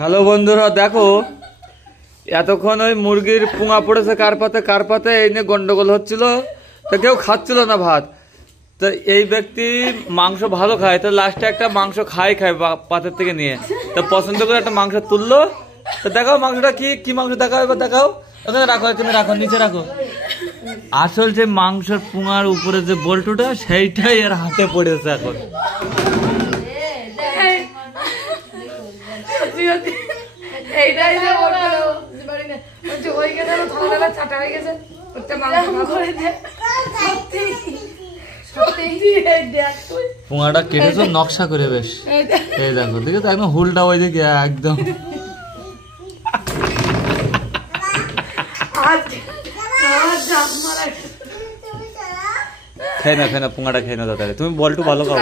Hello বন্ধুরা, দেখো এতক্ষণ ওই মুরগির পুঙা পড়েছে কার পাতে এই নিয়ে গন্ডগোল হচ্ছিল। তো কেউ খাচ্ছিল না ভাত। তো এই ব্যক্তি মাংস ভালো খায়, তো লাস্টে একটা মাংস খায় পাতের থেকে নিয়ে। তো পছন্দ করে একটা মাংস তুললো। তো দেখাও মাংসটা কি মাংস দেখাও, এবার দেখাও। ওখানে রাখো, এখানে রাখো, নিচে রাখো। আসল যে মাংসের পুঙার উপরে যে বল্টুটা সেইটাই এর হাতে পড়েছে এখন। পুঙাটা কেটেছো নকশা করে বেশ। এই দেখো, দেখে তো একদম হুলটা ওই দিকে একদম। খেয়ে না পুঙাটা খেয়ে না দাদা, তুমি বলটু ভালো খাও।